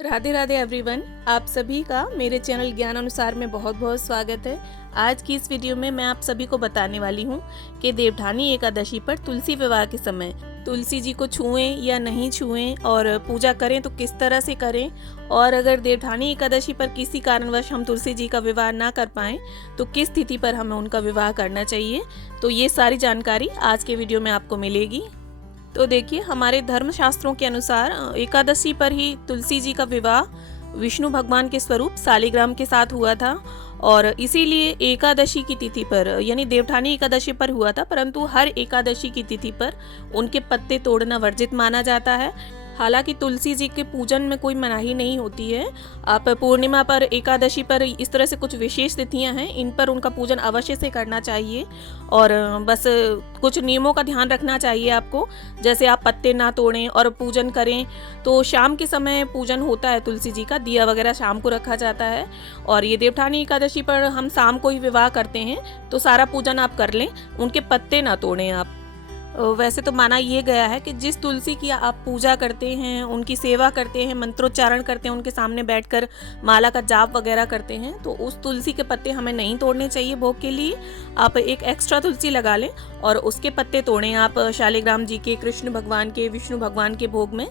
Radhe Radhe everyone, आप सभी का मेरे चैनल ज्ञान अनुसार में बहुत बहुत स्वागत है। आज की इस वीडियो में मैं आप सभी को बताने वाली हूँ कि देवठानी एकादशी पर तुलसी विवाह के समय तुलसी जी को छुएं या नहीं छुएं और पूजा करें तो किस तरह से करें, और अगर देवठानी एकादशी पर किसी कारणवश हम तुलसी जी का विवाह ना कर पाएं तो किस तिथि पर हमें उनका विवाह करना चाहिए। तो ये सारी जानकारी आज के वीडियो में आपको मिलेगी। तो देखिए, हमारे धर्म शास्त्रों के अनुसार एकादशी पर ही तुलसी जी का विवाह विष्णु भगवान के स्वरूप शालिग्राम के साथ हुआ था, और इसीलिए एकादशी की तिथि पर यानी देवठानी एकादशी पर हुआ था, परंतु हर एकादशी की तिथि पर उनके पत्ते तोड़ना वर्जित माना जाता है। हालांकि तुलसी जी के पूजन में कोई मनाही नहीं होती है। आप पूर्णिमा पर, एकादशी पर, इस तरह से कुछ विशेष तिथियां हैं, इन पर उनका पूजन अवश्य से करना चाहिए। और बस कुछ नियमों का ध्यान रखना चाहिए आपको, जैसे आप पत्ते ना तोड़ें और पूजन करें। तो शाम के समय पूजन होता है तुलसी जी का, दिया वगैरह शाम को रखा जाता है। और ये देवठानी एकादशी पर हम शाम को ही विवाह करते हैं, तो सारा पूजन आप कर लें, उनके पत्ते ना तोड़ें आप। वैसे तो माना ये गया है कि जिस तुलसी की आप पूजा करते हैं, उनकी सेवा करते हैं, मंत्रोच्चारण करते हैं, उनके सामने बैठकर माला का जाप वगैरह करते हैं, तो उस तुलसी के पत्ते हमें नहीं तोड़ने चाहिए भोग के लिए। आप एक एक्स्ट्रा तुलसी लगा लें और उसके पत्ते तोड़ें आप शालिग्राम जी के, कृष्ण भगवान के, विष्णु भगवान के भोग में।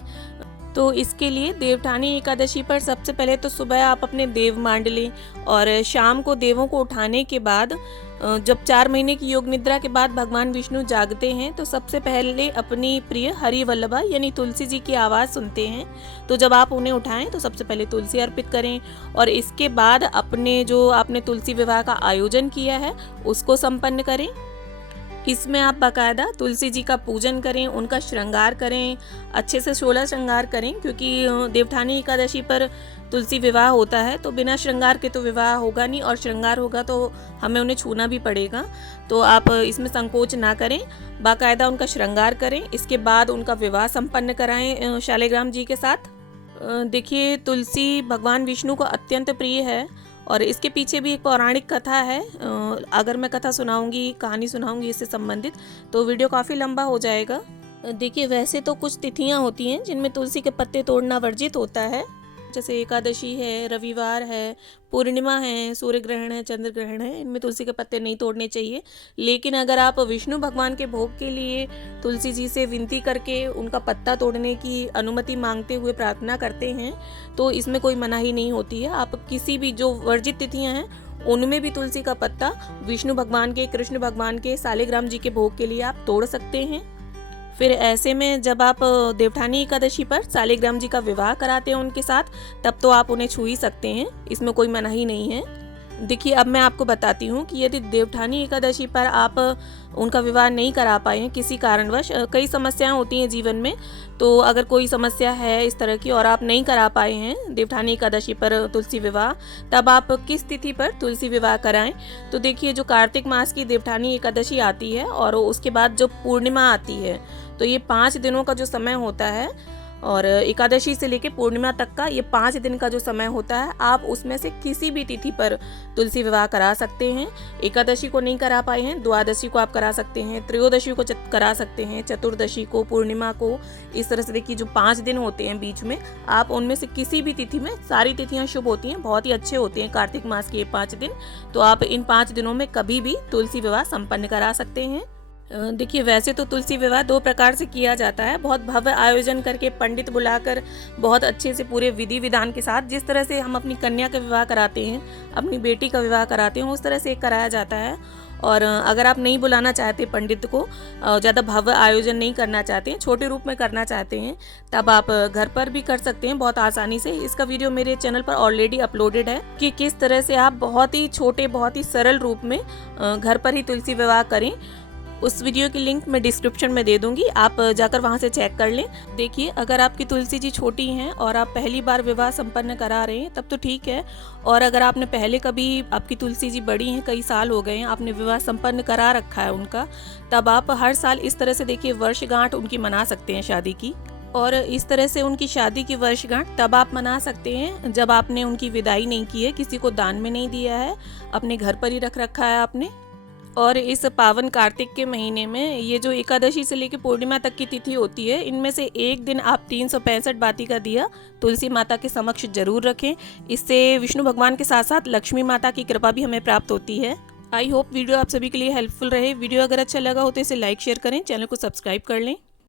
तो इसके लिए देवठानी एकादशी पर सबसे पहले तो सुबह आप अपने देव मांड लें, और शाम को देवों को उठाने के बाद जब 4 महीने की योग निद्रा के बाद भगवान विष्णु जागते हैं, तो सबसे पहले अपनी प्रिय हरि वल्लभा यानी तुलसी जी की आवाज़ सुनते हैं। तो जब आप उन्हें उठाएं तो सबसे पहले तुलसी अर्पित करें, और इसके बाद अपने जो आपने तुलसी विवाह का आयोजन किया है उसको संपन्न करें। इसमें आप बाकायदा तुलसी जी का पूजन करें, उनका श्रृंगार करें, अच्छे से 16 श्रृंगार करें, क्योंकि देवठानी एकादशी पर तुलसी विवाह होता है, तो बिना श्रृंगार के तो विवाह होगा नहीं, और श्रृंगार होगा तो हमें उन्हें छूना भी पड़ेगा। तो आप इसमें संकोच ना करें, बाकायदा उनका श्रृंगार करें, इसके बाद उनका विवाह संपन्न कराएं शालिग्राम जी के साथ। देखिए, तुलसी भगवान विष्णु को अत्यंत प्रिय है, और इसके पीछे भी एक पौराणिक कथा है। अगर मैं कथा सुनाऊंगी, कहानी सुनाऊंगी इससे संबंधित, तो वीडियो काफ़ी लंबा हो जाएगा। देखिए, वैसे तो कुछ तिथियां होती हैं जिनमें तुलसी के पत्ते तोड़ना वर्जित होता है, जैसे एकादशी है, रविवार है, पूर्णिमा है, सूर्य ग्रहण है, चंद्र ग्रहण है, इनमें तुलसी के पत्ते नहीं तोड़ने चाहिए। लेकिन अगर आप विष्णु भगवान के भोग के लिए तुलसी जी से विनती करके उनका पत्ता तोड़ने की अनुमति मांगते हुए प्रार्थना करते हैं, तो इसमें कोई मनाही नहीं होती है। आप किसी भी जो वर्जित तिथियां हैं उनमें भी तुलसी का पत्ता विष्णु भगवान के, कृष्ण भगवान के, शालिग्राम जी के भोग के लिए आप तोड़ सकते हैं। फिर ऐसे में जब आप देवठानी एकादशी पर शालिग्राम जी का विवाह कराते हैं उनके साथ, तब तो आप उन्हें छू ही सकते हैं, इसमें कोई मनाही नहीं है। देखिए, अब मैं आपको बताती हूँ कि यदि देवठानी एकादशी पर आप उनका विवाह नहीं करा पाए हैं किसी कारणवश, कई समस्याएं होती हैं जीवन में, तो अगर कोई समस्या है इस तरह की और आप नहीं करा पाए हैं देवठानी एकादशी पर तुलसी विवाह, तब आप किस तिथि पर तुलसी विवाह कराएं। तो देखिए, जो कार्तिक मास की देवठानी एकादशी आती है और उसके बाद जो पूर्णिमा आती है, तो ये 5 दिनों का जो समय होता है, और एकादशी से लेकर पूर्णिमा तक का ये 5 दिन का जो समय होता है, आप उसमें से किसी भी तिथि पर तुलसी विवाह करा सकते हैं। एकादशी को नहीं करा पाए हैं, द्वादशी को आप करा सकते हैं, त्रयोदशी को करा सकते हैं, चतुर्दशी को, पूर्णिमा को। इस तरह से देखिए, जो 5 दिन होते हैं बीच में, आप उनमें से किसी भी तिथि में, सारी तिथियां शुभ होती हैं, बहुत ही अच्छे होते हैं कार्तिक मास के ये 5 दिन, तो आप इन 5 दिनों में कभी भी तुलसी विवाह संपन्न करा सकते हैं। देखिए, वैसे तो तुलसी विवाह 2 प्रकार से किया जाता है, बहुत भव्य आयोजन करके, पंडित बुलाकर, बहुत अच्छे से पूरे विधि विधान के साथ, जिस तरह से हम अपनी कन्या का विवाह कराते हैं, अपनी बेटी का विवाह कराते हैं, उस तरह से कराया जाता है। और अगर आप नहीं बुलाना चाहते पंडित को, ज़्यादा भव्य आयोजन नहीं करना चाहते हैं, छोटे रूप में करना चाहते हैं, तब आप घर पर भी कर सकते हैं बहुत आसानी से। इसका वीडियो मेरे चैनल पर ऑलरेडी अपलोडेड है कि किस तरह से आप बहुत ही छोटे, बहुत ही सरल रूप में घर पर ही तुलसी विवाह करें। उस वीडियो की लिंक मैं डिस्क्रिप्शन में दे दूंगी, आप जाकर वहां से चेक कर लें। देखिए, अगर आपकी तुलसी जी छोटी हैं और आप पहली बार विवाह संपन्न करा रहे हैं, तब तो ठीक है। और अगर आपने पहले कभी, आपकी तुलसी जी बड़ी हैं, कई साल हो गए हैं, आपने विवाह संपन्न करा रखा है उनका, तब आप हर साल इस तरह से देखिए वर्षगांठ उनकी मना सकते हैं शादी की। और इस तरह से उनकी शादी की वर्षगांठ तब आप मना सकते हैं जब आपने उनकी विदाई नहीं की है, किसी को दान में नहीं दिया है, अपने घर पर ही रख रखा है आपने। और इस पावन कार्तिक के महीने में ये जो एकादशी से लेकर पूर्णिमा तक की तिथि होती है, इनमें से एक दिन आप 365 बाती का दिया तुलसी माता के समक्ष जरूर रखें। इससे विष्णु भगवान के साथ साथ लक्ष्मी माता की कृपा भी हमें प्राप्त होती है। आई होप वीडियो आप सभी के लिए हेल्पफुल रहे। वीडियो अगर अच्छा लगा हो तो इसे लाइक शेयर करें, चैनल को सब्सक्राइब कर लें।